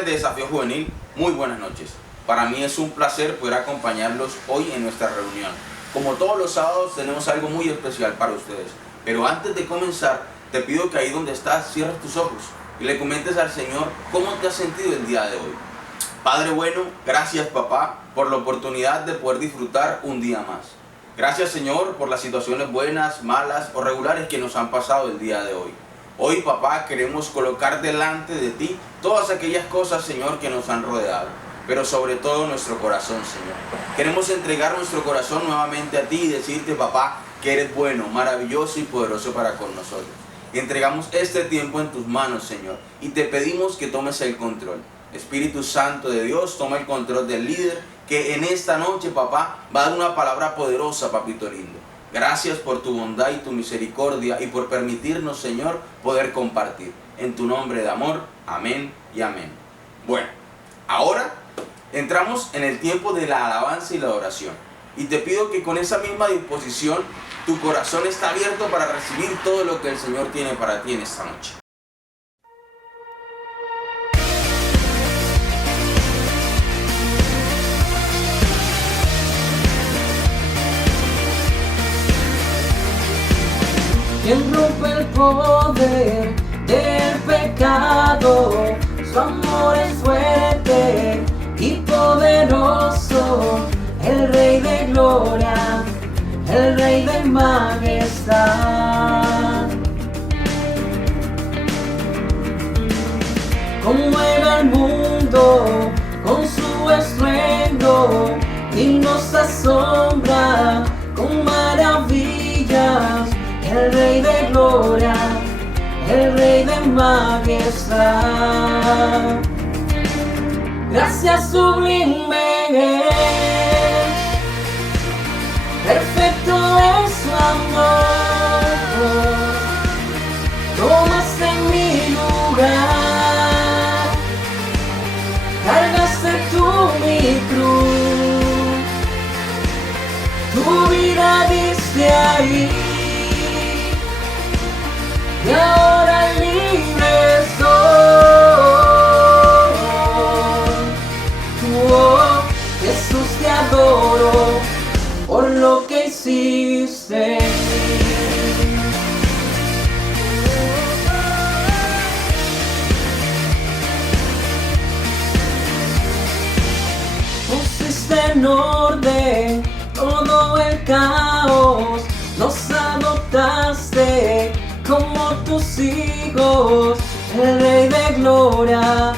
Jóvenes de Desafío Juvenil, muy buenas noches. Para mí es un placer poder acompañarlos hoy en nuestra reunión. Como todos los sábados tenemos algo muy especial para ustedes. Pero antes de comenzar, te pido que ahí donde estás cierres tus ojos y le comentes al Señor cómo te has sentido el día de hoy. Padre bueno, gracias papá por la oportunidad de poder disfrutar un día más. Gracias Señor por las situaciones buenas, malas o regulares que nos han pasado el día de hoy. Hoy papá queremos colocar delante de ti todas aquellas cosas Señor que nos han rodeado, pero sobre todo nuestro corazón Señor. Queremos entregar nuestro corazón nuevamente a ti y decirte papá que eres bueno, maravilloso y poderoso para con nosotros. Y entregamos este tiempo en tus manos Señor y te pedimos que tomes el control. Espíritu Santo de Dios, toma el control del líder que en esta noche, papá, va a dar una palabra poderosa, papito lindo. Gracias por tu bondad y tu misericordia y por permitirnos, Señor, poder compartir. En tu nombre de amor, amén y amén. Bueno, ahora entramos en el tiempo de la alabanza y la adoración. Y te pido que con esa misma disposición, tu corazón está abierto para recibir todo lo que el Señor tiene para ti en esta noche. Quien rompe el poder del pecado, su amor es fuerte y poderoso, el Rey de gloria, el Rey de majestad. Conmueve al mundo con su estruendo y nos asombra con maravillas. El Rey de gloria, el Rey de majestad. Gracias sublime es, perfecto es su amor. Tomaste mi lugar, cargaste tú mi cruz, tu vida diste ahí. Y ahora libre soy. Oh, Jesús te adoro por lo que hiciste en mí. Pusiste en orden todo el caos, nos adoptaste como tus hijos, el Rey de gloria,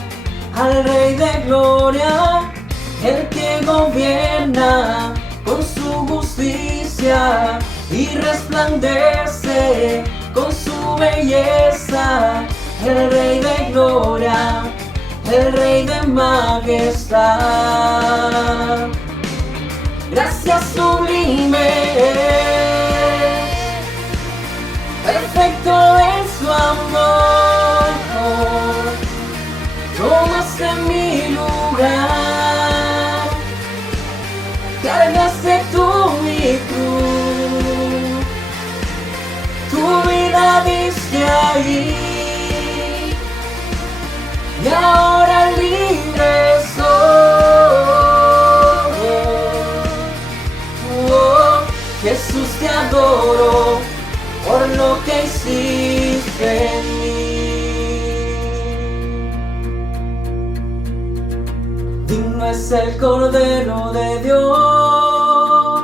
al Rey de gloria, el que gobierna con su justicia y resplandece con su belleza, el Rey de gloria, el Rey de majestad. Gracias sublime, perfecto es su amor. Tomaste mi lugar, cargaste tú mi cruz, tu vida diste ahí. Y ahora libre soy. Oh, Jesús te adoro por lo que hiciste en mí. Digno es el Cordero de Dios,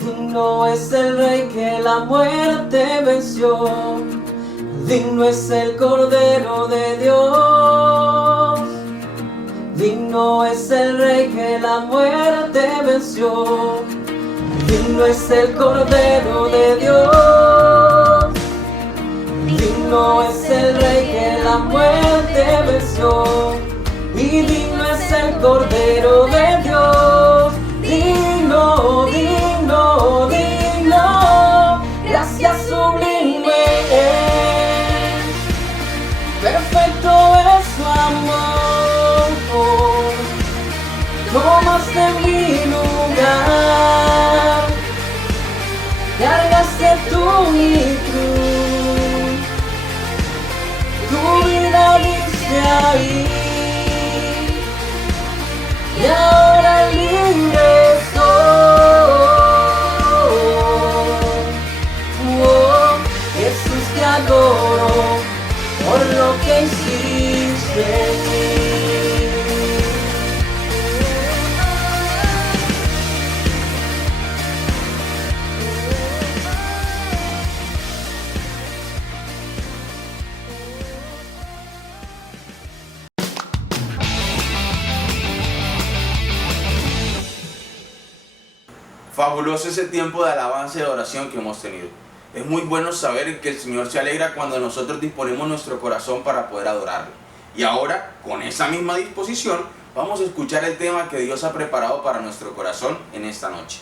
digno es el Rey que la muerte venció. Digno es el Cordero de Dios, digno es el Rey que la muerte venció. Digno es el Cordero de Dios, digno es el Rey que la muerte venció. Y digno es el Cordero de Dios, digno, digno, digno. Gracias sublime es, perfecto es su amor. Tomaste mi lugar, cargaste tú mi cruz, tu vida diste ahí. adoro por lo que hiciste en mí. Fabuloso ese tiempo de alabanza y de oración que hemos tenido. Es muy bueno saber que el Señor se alegra cuando nosotros disponemos nuestro corazón para poder adorarlo. Y ahora, con esa misma disposición, vamos a escuchar el tema que Dios ha preparado para nuestro corazón en esta noche.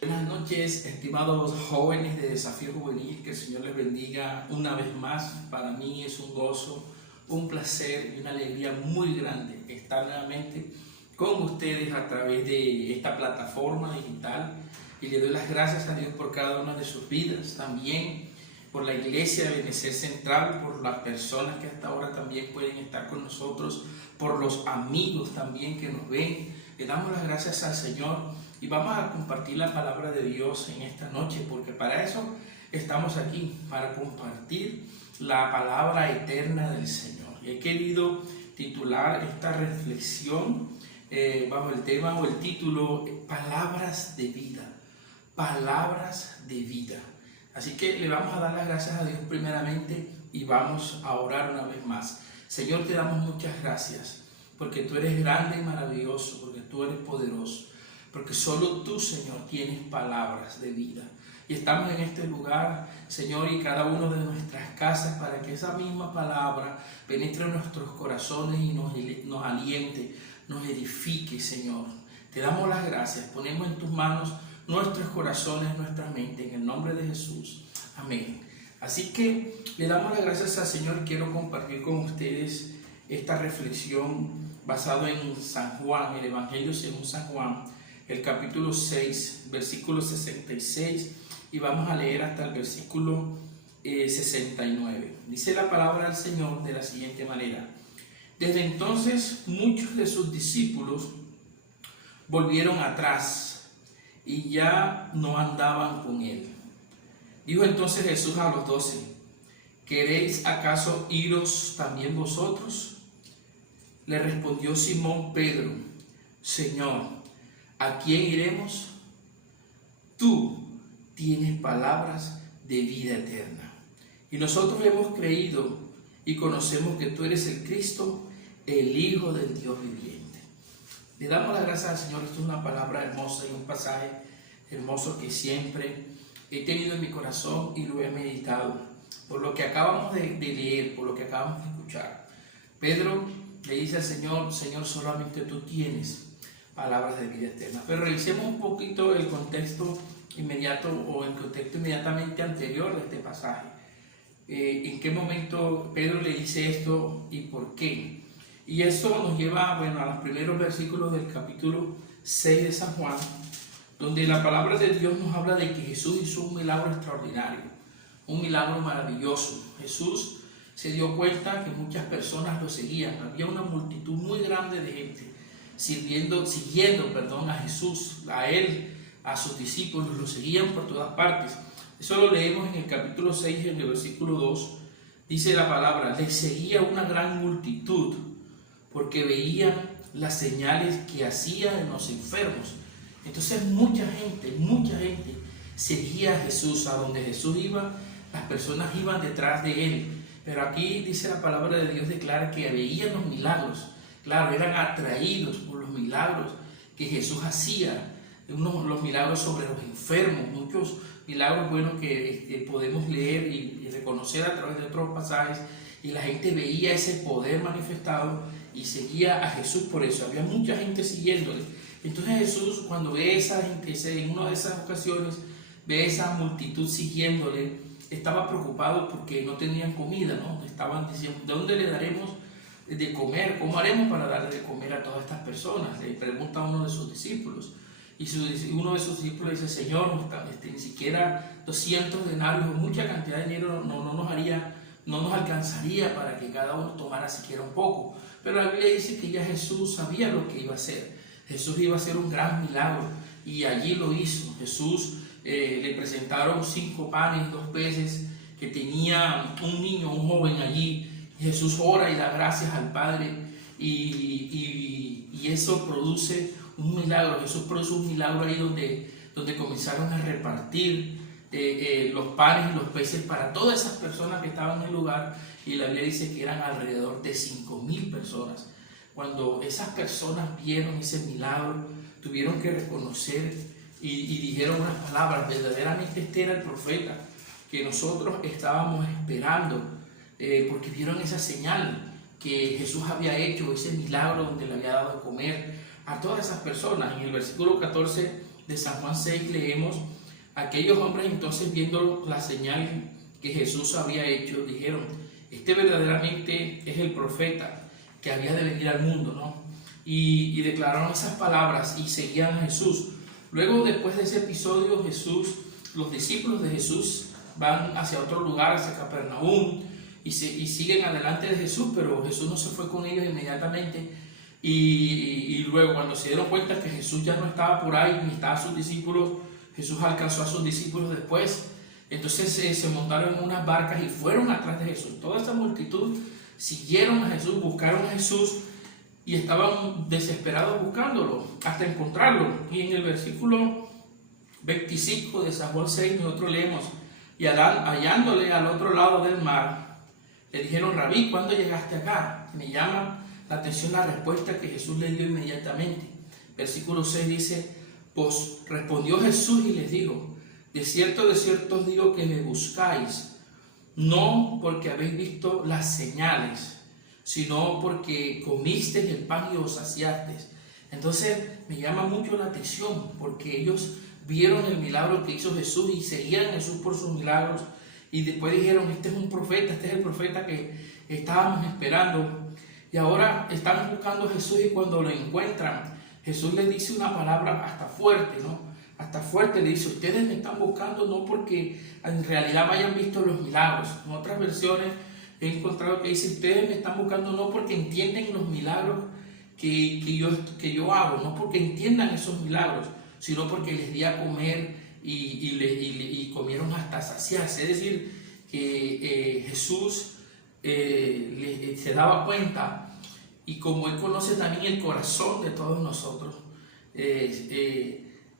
Buenas noches, estimados jóvenes de Desafío Juvenil, que el Señor les bendiga una vez más. Para mí es un gozo, un placer y una alegría muy grande estar nuevamente con ustedes a través de esta plataforma digital, y le doy las gracias a Dios por cada una de sus vidas, también por la Iglesia de Benecer Central, por las personas que hasta ahora también pueden estar con nosotros, por los amigos también que nos ven. Le damos las gracias al Señor y vamos a compartir la palabra de Dios en esta noche, porque para eso estamos aquí, para compartir la palabra eterna del Señor. Y he querido titular esta reflexión bajo el tema o el título Palabras de vida. Palabras de vida. Así que le vamos a dar las gracias a Dios primeramente y vamos a orar una vez más. Señor, te damos muchas gracias porque tú eres grande y maravilloso, porque tú eres poderoso, porque solo tú, Señor, tienes palabras de vida. Y estamos en este lugar, Señor, y cada uno de nuestras casas, para que esa misma palabra penetre en nuestros corazones y nos aliente, nos edifique, Señor. Te damos las gracias, ponemos en tus manos nuestros corazones, nuestra mente, en el nombre de Jesús. Amén. Así que le damos las gracias al Señor y quiero compartir con ustedes esta reflexión basada en San Juan, el Evangelio según San Juan, el capítulo 6, versículo 66, y vamos a leer hasta el versículo 69. Dice la palabra del Señor de la siguiente manera: desde entonces muchos de sus discípulos volvieron atrás y ya no andaban con él. Dijo entonces Jesús a los 12: ¿queréis acaso iros también vosotros? Le respondió Simón Pedro: Señor, ¿a quién iremos? Tú tienes palabras de vida eterna. Y nosotros hemos creído y conocemos que tú eres el Cristo, el Hijo del Dios viviente. Le damos las gracias al Señor. Esto es una palabra hermosa y un pasaje hermoso que siempre he tenido en mi corazón y lo he meditado. Por lo que acabamos de leer, por lo que acabamos de escuchar, Pedro le dice al Señor: Señor, solamente tú tienes palabras de vida eterna. Pero revisemos un poquito el contexto inmediato o el contexto inmediatamente anterior de este pasaje. ¿En qué momento Pedro le dice esto y por qué? Y esto nos lleva, a los primeros versículos del capítulo 6 de San Juan, donde la palabra de Dios nos habla de que Jesús hizo un milagro extraordinario, un milagro maravilloso. Jesús se dio cuenta que muchas personas lo seguían. Había una multitud muy grande de gente siguiendo a Jesús, a él, a sus discípulos, lo seguían por todas partes. Eso lo leemos en el capítulo 6, en el versículo 2. Dice la palabra: le seguía una gran multitud porque veían las señales que hacía en los enfermos. Entonces mucha gente seguía a Jesús. A donde Jesús iba, las personas iban detrás de él. Pero aquí dice la palabra de Dios, declara que veían los milagros. Claro, eran atraídos por los milagros que Jesús hacía, los milagros sobre los enfermos, muchos milagros buenos que podemos leer y reconocer a través de otros pasajes, y la gente veía ese poder manifestado y seguía a Jesús. Por eso había mucha gente siguiéndole. Entonces Jesús, cuando ve a esa gente, en una de esas ocasiones, ve esa multitud siguiéndole, estaba preocupado porque no tenían comida, ¿no? Estaban diciendo: ¿de dónde le daremos de comer? ¿Cómo haremos para darle de comer a todas estas personas? Le pregunta a uno de sus discípulos. Y uno de sus discípulos dice: Señor, ni siquiera 200 denarios o mucha cantidad de dinero no nos alcanzaría para que cada uno tomara siquiera un poco. Pero la Biblia dice que ya Jesús sabía lo que iba a hacer. Jesús iba a hacer un gran milagro. y allí lo hizo. Jesús le presentaron 5 panes y 2 peces que tenía un niño, un joven allí. Jesús ora y da gracias al Padre y eso produce un milagro. Jesús produce un milagro ahí donde comenzaron a repartir los panes y los peces para todas esas personas que estaban en el lugar, y la Biblia dice que eran alrededor de 5.000 personas. Cuando esas personas vieron ese milagro, tuvieron que reconocer y dijeron unas palabras: verdaderamente este era el profeta que nosotros estábamos esperando, porque vieron esa señal que Jesús había hecho, ese milagro donde le había dado a comer a todas esas personas. En el versículo 14 de San Juan 6 leemos: aquellos hombres entonces, viendo la señal que Jesús había hecho, dijeron: este verdaderamente es el profeta que había de venir al mundo, ¿no? Y declararon esas palabras y seguían a Jesús. Luego, después de ese episodio, los discípulos de Jesús van hacia otro lugar, hacia Capernaum, y siguen adelante de Jesús, pero Jesús no se fue con ellos inmediatamente. Y luego, cuando se dieron cuenta que Jesús ya no estaba por ahí, ni estaban sus discípulos, Jesús alcanzó a sus discípulos después. Entonces se montaron en unas barcas y fueron atrás de Jesús. Toda esa multitud siguieron a Jesús, buscaron a Jesús y estaban desesperados buscándolo hasta encontrarlo. Y en el versículo 25 de San Juan 6 nosotros leemos: y hallándole al otro lado del mar, le dijeron: Rabí, ¿cuándo llegaste acá? Me llama la atención la respuesta que Jesús le dio inmediatamente. Versículo 6 dice: pues respondió Jesús y les dijo: de cierto os digo que me buscáis, no porque habéis visto las señales, sino porque comisteis el pan y os saciasteis. Entonces me llama mucho la atención, porque ellos vieron el milagro que hizo Jesús y seguían a Jesús por sus milagros, y después dijeron: este es un profeta, este es el profeta que estábamos esperando. Y ahora están buscando a Jesús, y cuando lo encuentran, Jesús les dice una palabra hasta fuerte, ¿no? Hasta fuerte le dice: ustedes me están buscando no porque en realidad hayan visto los milagros. En otras versiones he encontrado que dice: ustedes me están buscando no porque entienden los milagros que yo hago, no porque entiendan esos milagros, sino porque les di a comer y comieron hasta saciarse. Es decir, que Jesús se daba cuenta, y como Él conoce también el corazón de todos nosotros,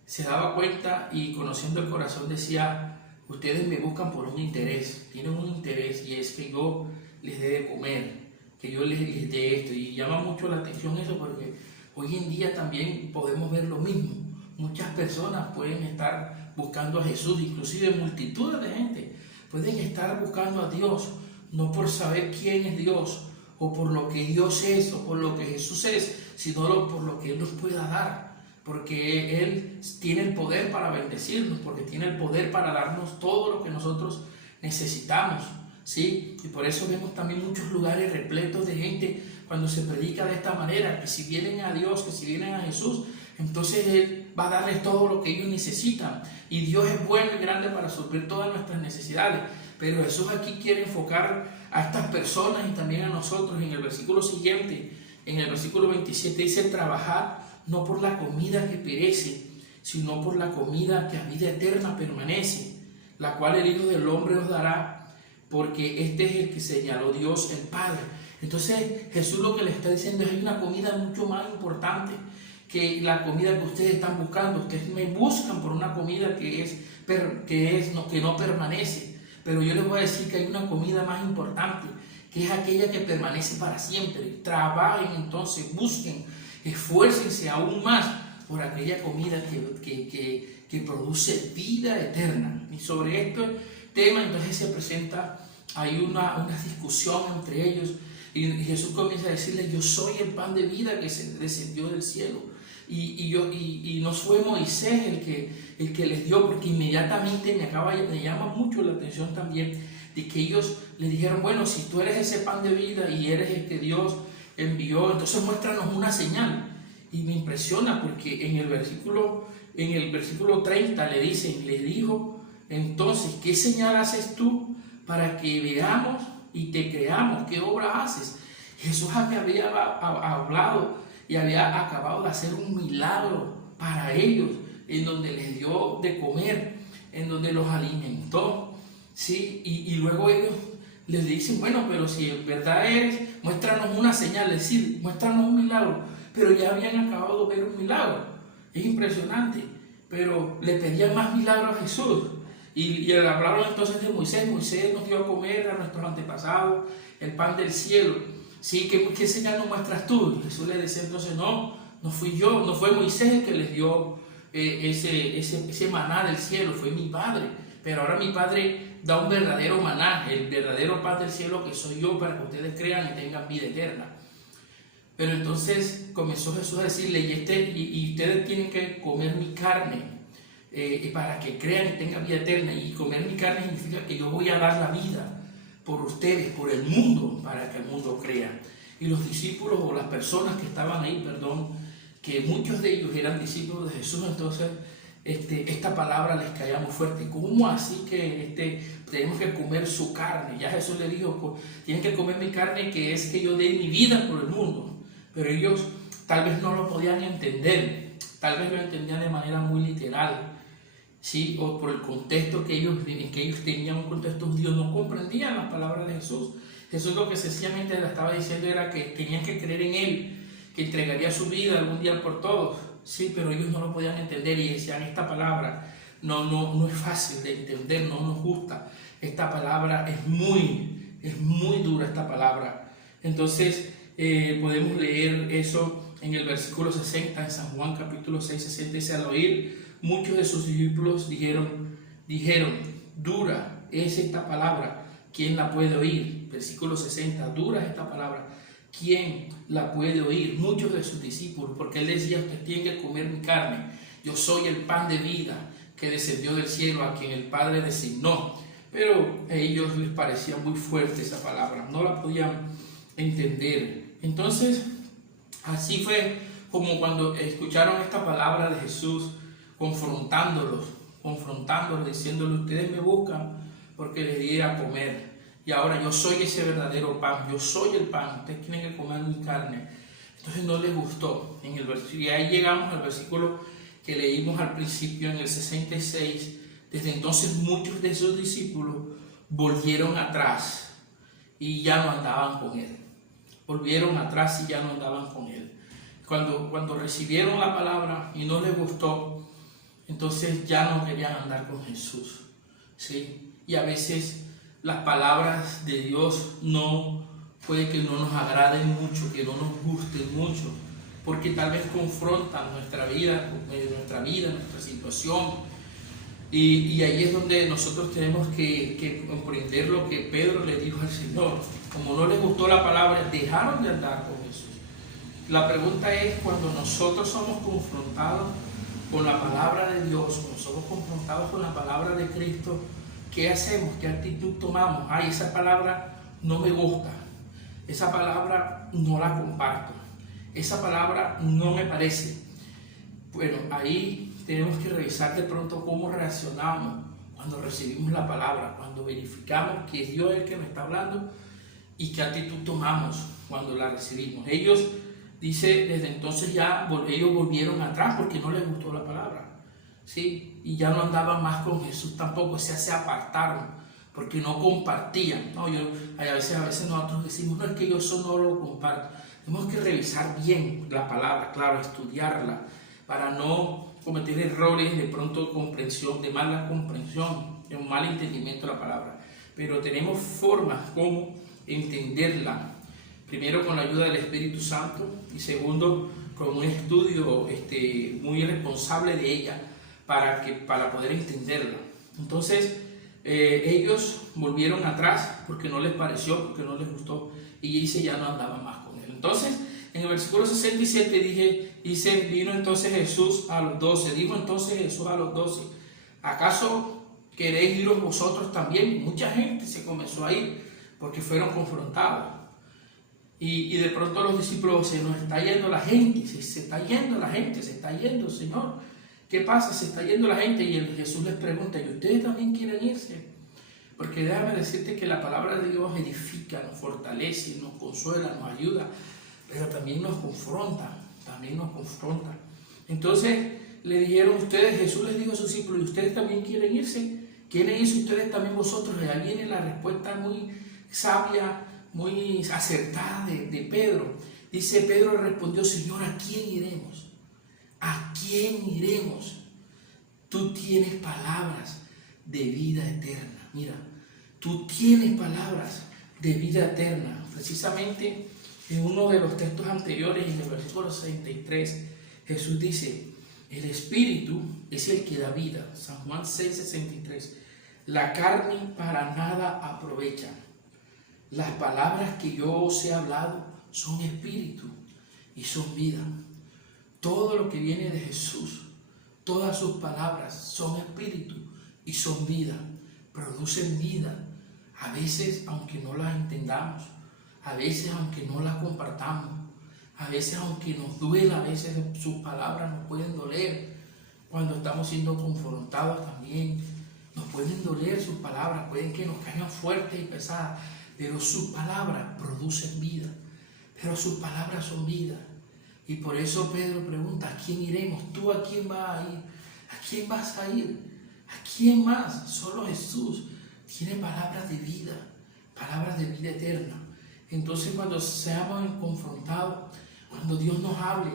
se daba cuenta, y conociendo el corazón decía: ustedes me buscan por un interés, tienen un interés, y es que yo les dé de comer, que yo les dé esto. Y llama mucho la atención eso, porque hoy en día también podemos ver lo mismo. Muchas personas pueden estar buscando a Jesús, inclusive multitudes de gente pueden estar buscando a Dios, no por saber quién es Dios, o por lo que Dios es, o por lo que Jesús es, sino por lo que Él nos pueda dar, porque Él tiene el poder para bendecirnos, porque tiene el poder para darnos todo lo que nosotros necesitamos, ¿sí? Y por eso vemos también muchos lugares repletos de gente cuando se predica de esta manera, que si vienen a Dios, que si vienen a Jesús, entonces Él va a darles todo lo que ellos necesitan, y Dios es bueno y grande para suplir todas nuestras necesidades. Pero Jesús aquí quiere enfocar a estas personas y también a nosotros. En el versículo siguiente, en el versículo 27, dice: trabajad no por la comida que perece, sino por la comida que a vida eterna permanece, la cual el Hijo del Hombre os dará, porque este es el que señaló Dios el Padre. Entonces Jesús lo que le está diciendo es: hay una comida mucho más importante que la comida que ustedes están buscando. Ustedes me buscan por una comida que no permanece, pero yo les voy a decir que hay una comida más importante, que es aquella que permanece para siempre. Trabajen entonces, busquen, esfuércense aún más por aquella comida que produce vida eterna. Y sobre este tema entonces se presenta, hay una discusión entre ellos, y Jesús comienza a decirles: yo soy el pan de vida que se descendió del cielo. Y no fue Moisés el que les dio, porque inmediatamente me llama mucho la atención también de que ellos le dijeron: bueno, si tú eres ese pan de vida y eres el que Dios envió, entonces muéstranos una señal. Y me impresiona porque en el versículo 30 le dijo: entonces, ¿qué señal haces tú para que veamos y te creamos? ¿Qué obra haces? Jesús había hablado y había acabado de hacer un milagro para ellos, en donde les dio de comer, en donde los alimentó, ¿sí? Y luego ellos les dicen, bueno, pero si en verdad eres, muéstranos una señal, es decir, muéstranos un milagro. Pero ya habían acabado de ver un milagro. Es impresionante. Pero le pedían más milagros a Jesús. Y hablaron entonces de Moisés. Moisés nos dio a comer a nuestros antepasados el pan del cielo. ¿Sí? ¿Qué señal nos muestras tú? Y Jesús le decía entonces, no fui yo, no fue Moisés el que les dio ese maná del cielo, fue mi Padre. Pero ahora mi Padre da un verdadero maná, el verdadero pan del cielo que soy yo, para que ustedes crean y tengan vida eterna. Pero entonces comenzó Jesús a decirle, y ustedes tienen que comer mi carne para que crean y tengan vida eterna. Y comer mi carne significa que yo voy a dar la vida por ustedes, por el mundo, para que el mundo crea. Y los discípulos o las personas que estaban ahí, que muchos de ellos eran discípulos de Jesús, entonces esta palabra les caía muy fuerte. ¿Cómo así que tenemos que comer su carne? Ya Jesús le dijo, tienen que comer mi carne, que es que yo dé mi vida por el mundo. Pero ellos tal vez no lo podían entender, tal vez lo entendían de manera muy literal, ¿sí? O por el contexto en que ellos tenían, un contexto judío, no comprendían las palabras de Jesús. Jesús lo que sencillamente le estaba diciendo era que tenían que creer en Él, que entregaría su vida algún día por todos, ¿sí? Pero ellos no lo podían entender y decían, esta palabra no es fácil de entender, no nos gusta, esta palabra es muy dura, esta palabra. Entonces podemos leer eso en el versículo 60, en San Juan capítulo 6, 60, dice, al oír, muchos de sus discípulos dijeron, dura es esta palabra, ¿quién la puede oír? Versículo 60, dura es esta palabra, ¿quién la puede oír? Muchos de sus discípulos, porque él decía, ustedes tienen que comer mi carne, yo soy el pan de vida que descendió del cielo, a quien el Padre designó. Pero a ellos les parecía muy fuerte esa palabra, no la podían entender. Entonces, así fue como cuando escucharon esta palabra de Jesús, confrontándolos, diciéndoles, ustedes me buscan porque les di a comer. Y ahora yo soy ese verdadero pan, yo soy el pan, ustedes tienen que comer mi carne. Entonces no les gustó. Y ahí llegamos al versículo que leímos al principio, en el 66. Desde entonces muchos de sus discípulos volvieron atrás y ya no andaban con él. Volvieron atrás y ya no andaban con él. Cuando recibieron la palabra y no les gustó, entonces ya no querían andar con Jesús, ¿sí? Y a veces las palabras de Dios puede que no nos agraden mucho, que no nos gusten mucho, porque tal vez confrontan nuestra vida, nuestra situación. Y ahí es donde nosotros tenemos que comprender lo que Pedro le dijo al Señor. Como no les gustó la palabra, dejaron de andar con Jesús. La pregunta es, cuando nosotros somos confrontados con la palabra de Dios, cuando somos confrontados con la palabra de Cristo, ¿qué hacemos? ¿Qué actitud tomamos? Ay, esa palabra no me gusta, esa palabra no la comparto, esa palabra no me parece. Bueno, ahí tenemos que revisar de pronto cómo reaccionamos cuando recibimos la palabra, cuando verificamos que es Dios el que nos está hablando y qué actitud tomamos cuando la recibimos. Ellos, dice, desde entonces ellos volvieron atrás porque no les gustó la palabra, ¿sí? Y ya no andaban más con Jesús tampoco, se apartaron porque no compartían. No, a veces nosotros decimos, no, es que yo eso no lo comparto. Tenemos que revisar bien la palabra, claro, estudiarla, para no cometer errores de pronto de mala comprensión, de un mal entendimiento de la palabra. Pero tenemos formas como entenderla. Primero, con la ayuda del Espíritu Santo, y segundo, con un estudio muy responsable de ella para poder entenderla. Entonces, ellos volvieron atrás porque no les pareció, porque no les gustó, y dice, ya no andaban más con él. Entonces, en el versículo 67 dice, vino entonces Jesús a los 12, dijo entonces Jesús a los 12, ¿acaso queréis iros vosotros también? Mucha gente se comenzó a ir porque fueron confrontados. Y de pronto los discípulos, se nos está yendo la gente, se está yendo, Señor. ¿Qué pasa? Se está yendo la gente. Y Jesús les pregunta, ¿y ustedes también quieren irse? Porque déjame decirte que la palabra de Dios edifica, nos fortalece, nos consuela, nos ayuda, pero también nos confronta, Entonces, le dijeron ustedes, Jesús les dijo a sus discípulos, ¿y ustedes también quieren irse? ¿Quieren irse ustedes también vosotros? Y ahí viene la respuesta muy sabia, muy acertada de Pedro. Dice, Pedro respondió, Señor, ¿a quién iremos? ¿A quién iremos? Tú tienes palabras de vida eterna. Mira, tú tienes palabras de vida eterna. Precisamente en uno de los textos anteriores, en el versículo 63, Jesús dice, el Espíritu es el que da vida. San Juan 6:63. La carne para nada aprovecha. Las palabras que yo os he hablado son espíritu y son vida. Todo lo que viene de Jesús, todas sus palabras son espíritu y son vida, producen vida. A veces, aunque no las entendamos, a veces, aunque no las compartamos, a veces, aunque nos duela, a veces sus palabras nos pueden doler. Cuando estamos siendo confrontados también, nos pueden doler sus palabras, pueden que nos caigan fuertes y pesadas, pero sus palabras producen vida, pero sus palabras son vida. Y por eso Pedro pregunta, ¿a quién iremos? ¿Tú a quién vas a ir? ¿A quién vas a ir? ¿A quién más? Solo Jesús tiene palabras de vida eterna. Entonces cuando seamos confrontados, cuando Dios nos hable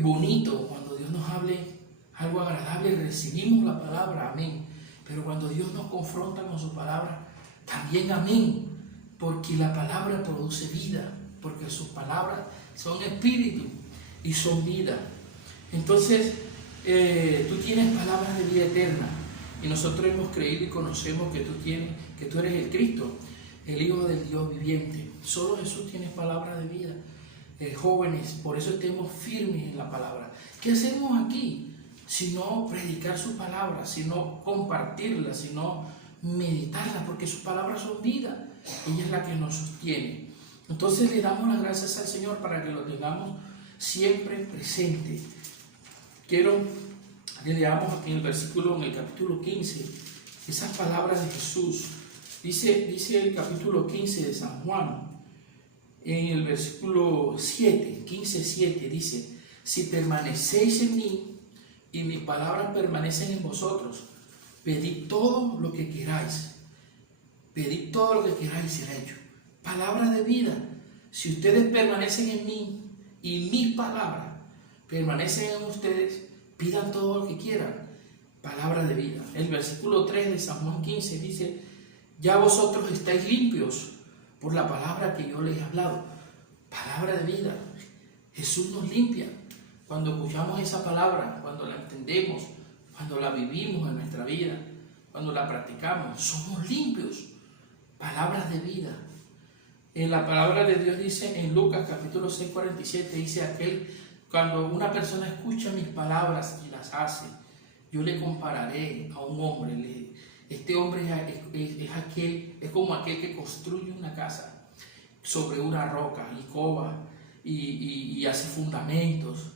bonito, cuando Dios nos hable algo agradable, recibimos la palabra, amén. Pero cuando Dios nos confronta con su palabra, también amén. Porque la palabra produce vida, porque sus palabras son espíritu y son vida. Entonces, tú tienes palabras de vida eterna y nosotros hemos creído y conocemos que tú eres el Cristo, el Hijo del Dios viviente. Solo Jesús tiene palabras de vida. Jóvenes, por eso estemos firmes en la palabra. ¿Qué hacemos aquí? Sino predicar su palabra, sino compartirla, sino meditarla, porque sus palabras son vida. Ella es la que nos sostiene. Entonces le damos las gracias al Señor para que lo tengamos siempre presente. Quiero que leamos aquí en el capítulo 15, esas palabras de Jesús. Dice el capítulo 15 de San Juan, en el versículo 7, 15:7, dice, si permanecéis en mí y mis palabras permanecen en vosotros, pedid todo lo que queráis. Pedid todo lo que queráis y será hecho. Palabras de vida. Si ustedes permanecen en mí y mis palabras permanecen en ustedes, pidan todo lo que quieran. Palabra de vida. El versículo 3 de San Juan 15 dice, ya vosotros estáis limpios por la palabra que yo les he hablado. Palabra de vida. Jesús nos limpia. Cuando escuchamos esa palabra, cuando la entendemos, cuando la vivimos en nuestra vida, cuando la practicamos, somos limpios. Palabras de vida. En la palabra de Dios dice en Lucas capítulo 6:47, dice cuando una persona escucha mis palabras y las hace, yo le compararé a un hombre. Este hombre es como aquel que construye una casa sobre una roca y cova y hace fundamentos,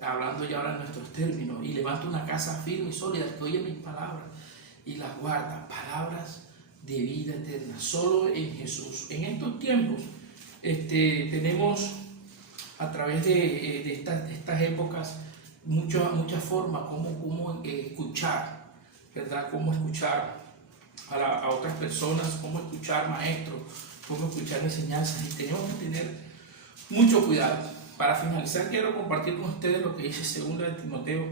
hablando ya ahora en nuestros términos, y levanta una casa firme y sólida que oye mis palabras y las guarda. Palabras de vida eterna, solo en Jesús. En estos tiempos tenemos a través de estas épocas muchas formas como escuchar, ¿verdad? Cómo escuchar a otras personas, cómo escuchar maestros, cómo escuchar enseñanzas, y tenemos que tener mucho cuidado. Para finalizar, quiero compartir con ustedes lo que dice 2 de Timoteo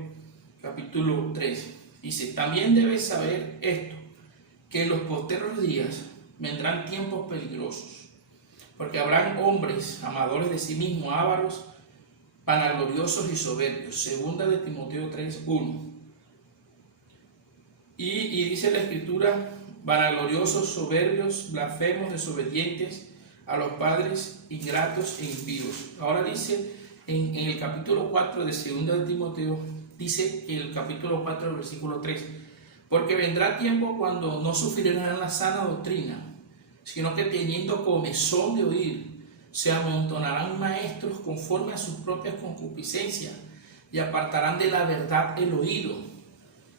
capítulo 3. Dice, también debes saber esto, que en los postreros días vendrán tiempos peligrosos, porque habrán hombres amadores de sí mismos, ávaros, vanagloriosos y soberbios. 2 de Timoteo 3:1. Y dice la Escritura, vanagloriosos, soberbios, blasfemos, desobedientes a los padres, ingratos e impíos. Ahora dice en el capítulo 4 de 2 de Timoteo, dice en el capítulo 4, versículo 3, porque vendrá tiempo cuando no sufrirán la sana doctrina, sino que teniendo comezón de oír, se amontonarán maestros conforme a sus propias concupiscencias y apartarán de la verdad el oído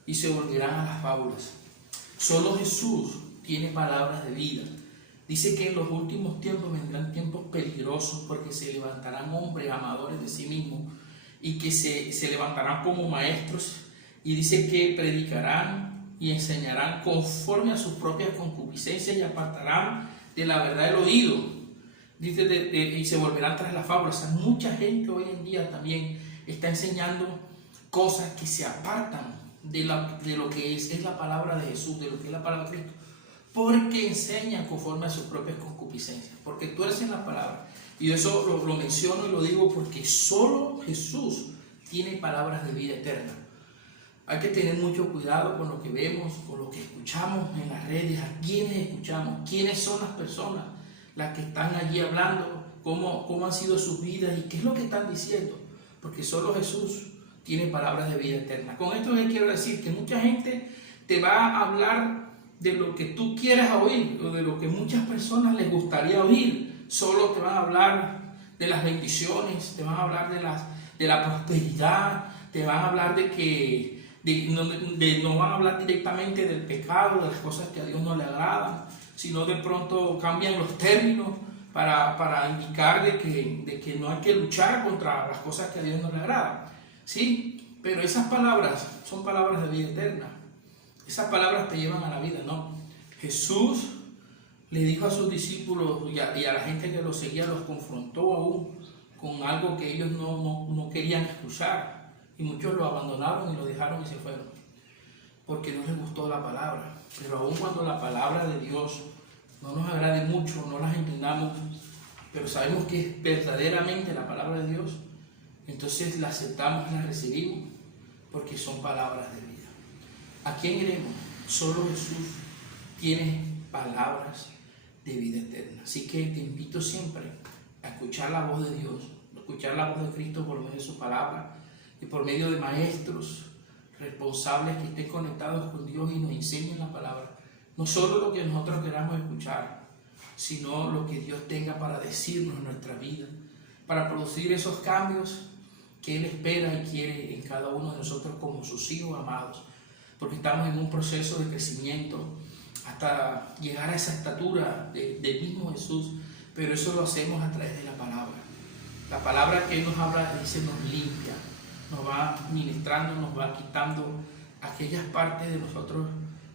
y se volverán a las fábulas. Solo Jesús tiene palabras de vida. Dice que en los últimos tiempos vendrán tiempos peligrosos porque se levantarán hombres amadores de sí mismos y que se levantarán como maestros, y dice que predicarán y enseñarán conforme a sus propias concupiscencias y apartarán de la verdad el oído. Dice y se volverán tras las fábulas. O sea, mucha gente hoy en día también está enseñando cosas que se apartan de lo que es la palabra de Jesús, de lo que es la palabra de Cristo, porque enseñan conforme a sus propias concupiscencias, porque tuercen la palabra. Y eso lo menciono y lo digo porque solo Jesús tiene palabras de vida eterna. Hay que tener mucho cuidado con lo que vemos, con lo que escuchamos en las redes, a quiénes escuchamos, quiénes son las personas, las que están allí hablando, cómo han sido sus vidas y qué es lo que están diciendo, porque solo Jesús tiene palabras de vida eterna. Con esto yo quiero decir que mucha gente te va a hablar de lo que tú quieras oír o de lo que muchas personas les gustaría oír. Solo te van a hablar de las bendiciones, te van a hablar de la prosperidad, te van a hablar no van a hablar directamente del pecado, de las cosas que a Dios no le agradan, sino de pronto cambian los términos para indicar de que no hay que luchar contra las cosas que a Dios no le agradan. Sí, pero esas palabras son palabras de vida eterna. Esas palabras te llevan a la vida, ¿no? Jesús le dijo a sus discípulos y a la gente que lo seguía, los confrontó aún con algo que ellos no querían escuchar. Y muchos lo abandonaron y lo dejaron y se fueron, porque no les gustó la palabra. Pero aún cuando la palabra de Dios no nos agrade mucho, no las entendamos, pero sabemos que es verdaderamente la palabra de Dios, entonces la aceptamos, la recibimos, porque son palabras de vida. ¿A quién iremos? Solo Jesús tiene palabras de vida eterna. Así que te invito siempre a escuchar la voz de Dios, a escuchar la voz de Cristo por medio de su palabra y por medio de maestros responsables que estén conectados con Dios y nos enseñen la palabra. No solo lo que nosotros queramos escuchar, sino lo que Dios tenga para decirnos en nuestra vida, para producir esos cambios que Él espera y quiere en cada uno de nosotros como sus hijos amados, porque estamos en un proceso de crecimiento hasta llegar a esa estatura del mismo Jesús, pero eso lo hacemos a través de la palabra. La palabra que Él nos habla, dice, nos limpia, nos va ministrando, nos va quitando aquellas partes de nosotros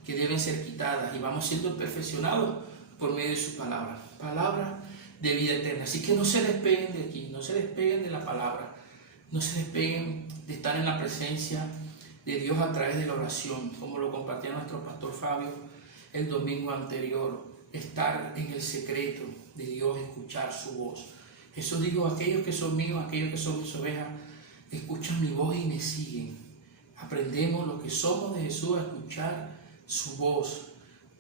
que deben ser quitadas y vamos siendo perfeccionados por medio de su palabra, palabra de vida eterna. Así que no se despeguen de aquí, no se despeguen de la palabra, no se despeguen de estar en la presencia de Dios a través de la oración, como lo compartía nuestro pastor Fabio el domingo anterior, estar en el secreto de Dios, escuchar su voz. Jesús dijo, aquellos que son míos, aquellos que son mis ovejas, escuchan mi voz y me siguen. Aprendemos lo que somos de Jesús a escuchar su voz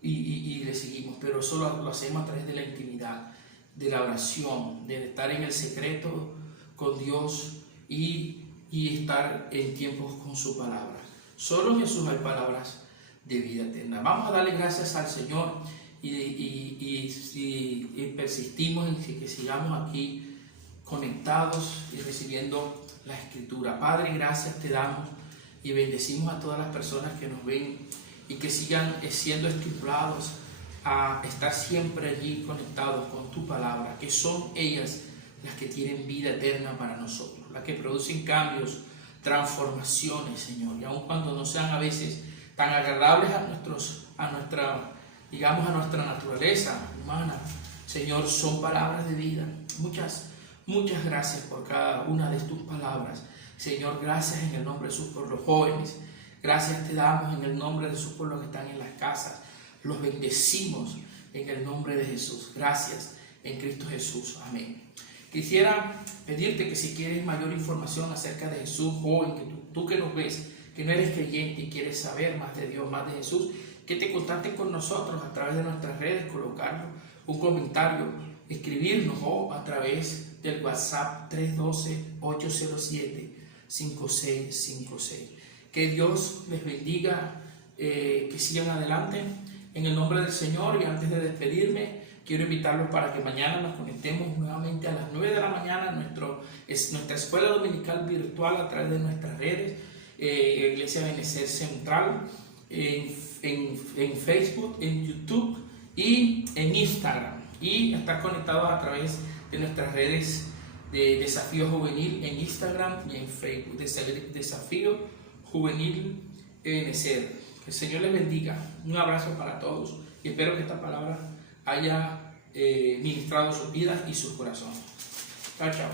y le seguimos, pero eso lo hacemos a través de la intimidad, de la oración, de estar en el secreto con Dios y estar en tiempos con su palabra. Solo en Jesús hay palabras de vida eterna. Vamos a darle gracias al Señor y persistimos en que sigamos aquí conectados y recibiendo la Escritura. Padre, gracias te damos y bendecimos a todas las personas que nos ven y que sigan siendo estimulados a estar siempre allí conectados con tu palabra, que son ellas las que tienen vida eterna para nosotros, las que producen cambios, transformaciones, Señor, y aun cuando no sean a veces tan agradables a nuestra naturaleza humana, Señor, son palabras de vida. Muchas gracias por cada una de tus palabras. Señor, gracias en el nombre de Jesús por los jóvenes. Gracias te damos en el nombre de Jesús por los que están en las casas. Los bendecimos en el nombre de Jesús. Gracias en Cristo Jesús. Amén. Quisiera pedirte que si quieres mayor información acerca de Jesús, joven, que tú que nos ves, que no eres creyente y quieres saber más de Dios, más de Jesús, que te contactes con nosotros a través de nuestras redes, colocarnos un comentario, escribirnos o a través del WhatsApp 312-807-5656. Que Dios les bendiga, que sigan adelante en el nombre del Señor. Y antes de despedirme, quiero invitarlos para que mañana nos conectemos nuevamente a las 9 de la mañana nuestra escuela dominical virtual a través de nuestras redes, Iglesia Benecer Central, en Facebook, en YouTube y en Instagram, y estar conectados a través de nuestras redes de Desafío Juvenil en Instagram y en Facebook. Desafío Juvenil NCR. Que el Señor les bendiga. Un abrazo para todos y espero que esta palabra haya ministrado sus vidas y sus corazones. Chao, chao.